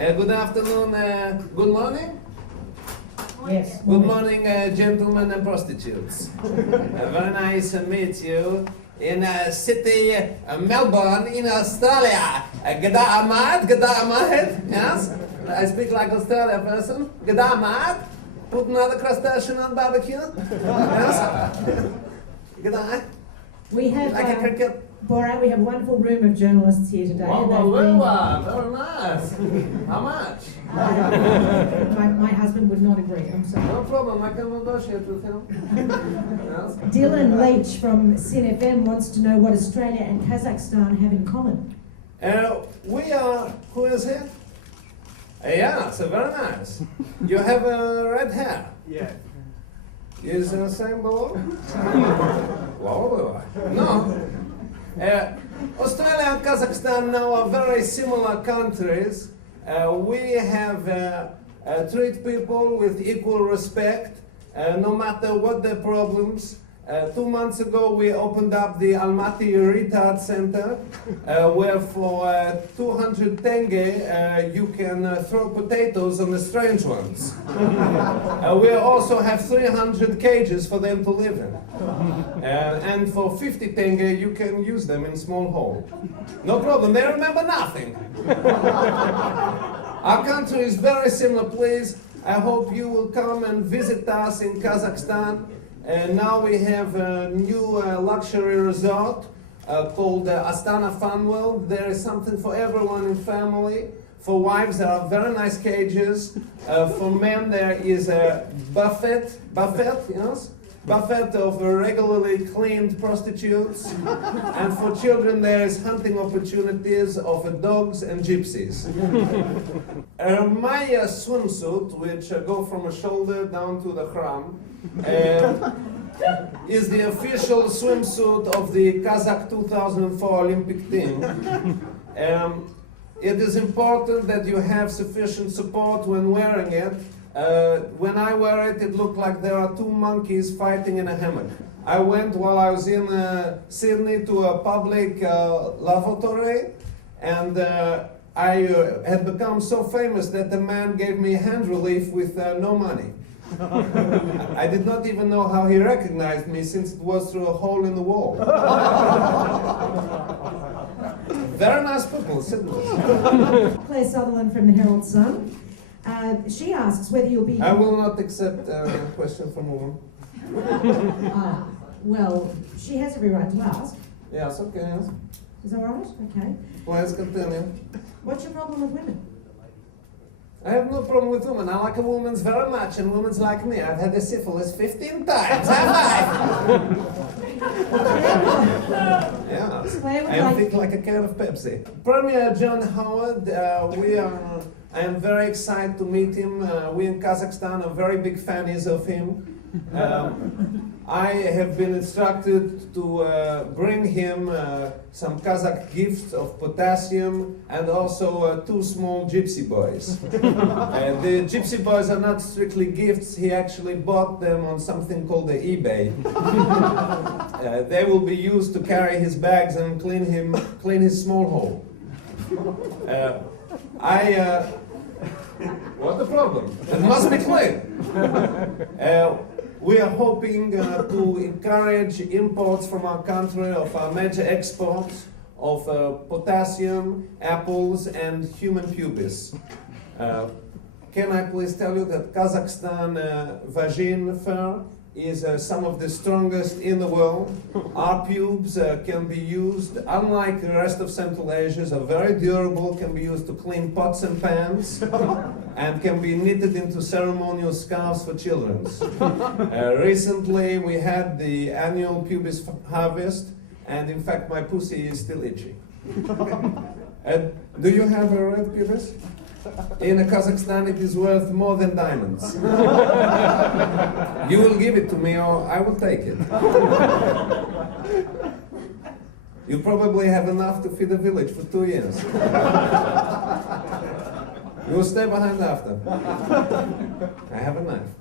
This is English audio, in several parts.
Good afternoon, good morning. Yes. Good morning, gentlemen and prostitutes. Very nice to meet you in city Melbourne in Australia. G'day Ahmad, yes? I speak like Australian person. G'day Ahmad. Put another crustacean on barbecue. Yes? G'day. We have, Like a cricket. Borat, we have a wonderful room of journalists here today. Wow, They've very nice. How much? my husband would not agree, I'm sorry. No problem, I can negotiate with him. Yes? Dylan Leach from Sin FM wants to know what Australia and Kazakhstan have in common. We are, who is it? Yeah, so very nice. You have red hair. Yeah. Is the same below? Wow. No. Australia and Kazakhstan now are very similar countries. We have treat people with equal respect, no matter what their problems. 2 months ago, we opened up the Almaty Retard Center, where for 200 tenge you can throw potatoes on the strange ones. We also have 300 cages for them to live in. And for 50 tenge you can use them in small hole. No problem, they remember nothing. Our country is very similar, please. I hope you will come and visit us in Kazakhstan. Now we have a new luxury resort called Astana Fun World. There is something for everyone in family. For wives, there are very nice cages. For men, there is a buffet, yes? Buffet of regularly cleaned prostitutes. And for children, there is hunting opportunities of dogs and gypsies. My swimsuit, which go from the shoulder down to the khram, is the official swimsuit of the Kazakh 2004 Olympic team. It is important that you have sufficient support when wearing it. When I wear it, it looked like there are two monkeys fighting in a hammock. I went while I was in Sydney to a public lavatory, and I had become so famous that the man gave me hand relief with no money. I did not even know how he recognized me, since it was through a hole in the wall. Very nice people, Sydney. Claire Sutherland from the Herald Sun. She asks whether you'll be... I will not accept a question from a woman. Well, she has every right to ask. Yes, okay, yes. Is that right? Okay. Let's continue. What's your problem with women? I have no problem with women. I like a woman very much, and women like me. I've had a syphilis 15 times. Have I? Yes. I think like a can of Pepsi. Premier John Howard, I am very excited to meet him. We in Kazakhstan are very big fans of him. I have been instructed to bring him some Kazakh gifts of potassium and also 2 small gypsy boys. The gypsy boys are not strictly gifts, he actually bought them on something called the eBay. They will be used to carry his bags and clean his small hole. What's the problem? It must be clean. We are hoping to encourage imports from our country of our major exports of potassium, apples, and human pubis. Can I please tell you that Kazakhstan vagine fur is some of the strongest in the world. Our pubes can be used, unlike the rest of Central Asia, are very durable, can be used to clean pots and pans, and can be knitted into ceremonial scarves for children. Recently, we had the annual pubis harvest, and in fact, my pussy is still itchy. Do you have a red pubis? In Kazakhstan, it is worth more than diamonds. You will give it to me, or I will take it. You probably have enough to feed a village for 2 years. You will stay behind after. I have a knife.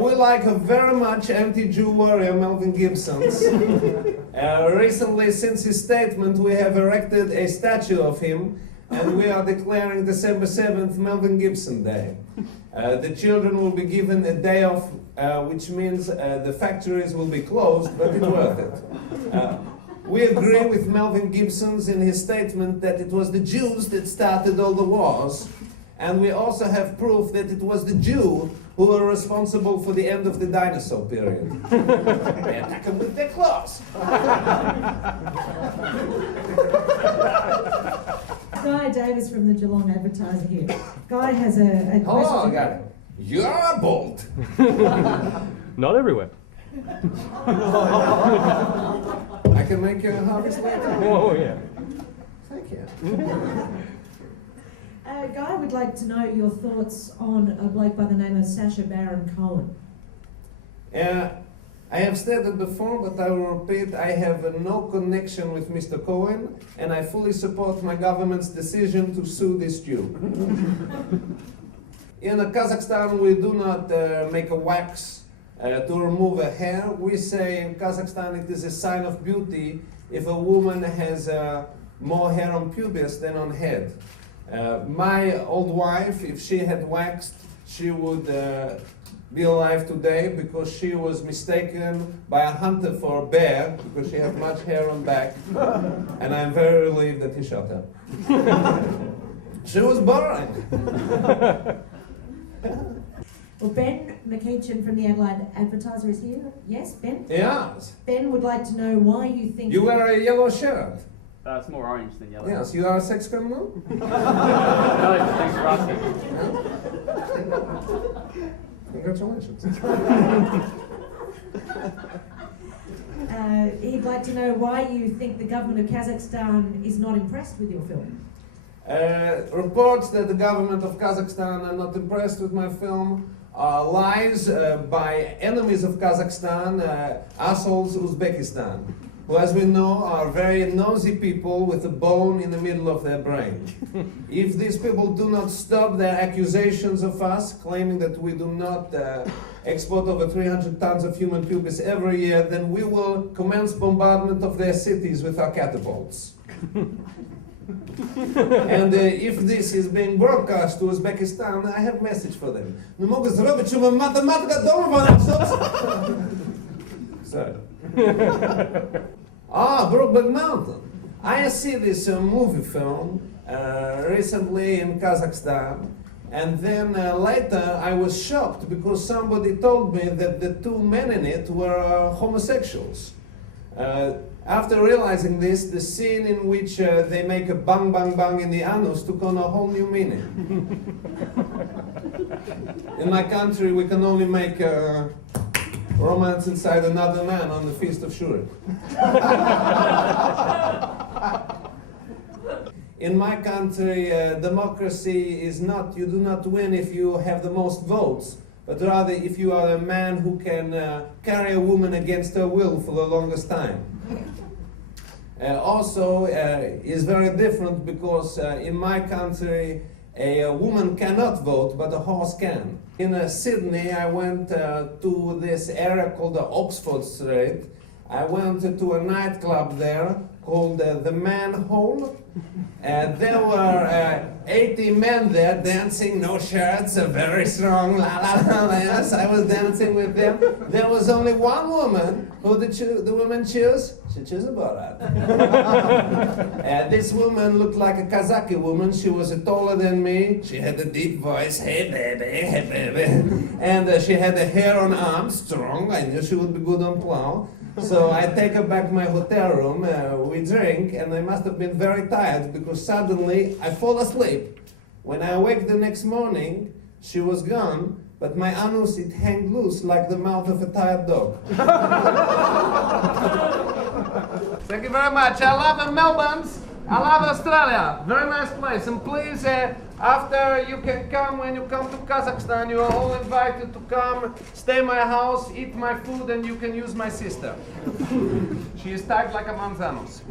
We like very much anti-Jew warrior Melvin Gibson's. Recently, since his statement, we have erected a statue of him. and we are declaring December 7th Melvin Gibson Day. The children will be given a day off, which means the factories will be closed, but it's worth it. We agree with Melvin Gibson in his statement that it was the Jews that started all the wars, and we also have proof that it was the Jew who were responsible for the end of the dinosaur period. Attack them with their claws. Guy Davis from the Geelong Advertiser here. Guy has a Hello, question. guy. You are bold. Not everywhere. I can make you a harvest later. Oh, yeah. Thank you. Guy would like to know your thoughts on a bloke by the name of Sacha Baron Cohen. I have stated before, but I will repeat, I have no connection with Mr. Cohen, and I fully support my government's decision to sue this Jew. In Kazakhstan, we do not make a wax to remove a hair. We say in Kazakhstan it is a sign of beauty if a woman has more hair on pubis than on head. My old wife, if she had waxed, she would be alive today because she was mistaken by a hunter for a bear because she had much hair on back, and I'm very relieved that he shot her. She was boring. Well, Ben McEachin from the Adelaide Advertiser is here. Yes, Ben? Yes. Ben would like to know why you think... You wear a yellow shirt. It's more orange than yellow. Yes, you are a sex criminal? No, thanks for asking. Congratulations. He'd like to know why you think the government of Kazakhstan is not impressed with your film. Reports that the government of Kazakhstan are not impressed with my film are lies by enemies of Kazakhstan, assholes Uzbekistan, who, as we know, are very nosy people with a bone in the middle of their brain. If these people do not stop their accusations of us, claiming that we do not export over 300 tons of human pubis every year, then we will commence bombardment of their cities with our catapults. And if this is being broadcast to Uzbekistan, I have a message for them. Не могу zrobić, чтобы математика дома Sorry. Brokeback Mountain. I see this movie film recently in Kazakhstan, and then later I was shocked because somebody told me that the two men in it were homosexuals. After realizing this, the scene in which they make a bang bang bang in the anus took on a whole new meaning. In my country, we can only make romance inside another man on the Feast of Shuri. In my country, democracy is not, you do not win if you have the most votes, but rather if you are a man who can carry a woman against her will for the longest time. Also, is very different because in my country, a woman cannot vote, but a horse can. In Sydney, I went to this area called the Oxford Street. I went to a nightclub there called the Manhole. There were 80 men there dancing, no shirts, very strong, la la la la. Yes, I was dancing with them. There was only one woman. Who did the woman choose? She chose a Borat. This woman looked like a Kazakh woman. She was taller than me. She had a deep voice, hey baby, hey baby. And she had the hair on arms, strong. I knew she would be good on plow. So I take her back to my hotel room, we drink, and I must have been very tired because suddenly I fall asleep. When I awake the next morning, she was gone, but my anus, it hang loose like the mouth of a tired dog. Thank you very much. I love Melbourne. I love Australia. Very nice place. And please, after you can come, when you come to Kazakhstan, you are all invited to come, stay in my house, eat my food, and you can use my sister. She is tagged like a manzanos.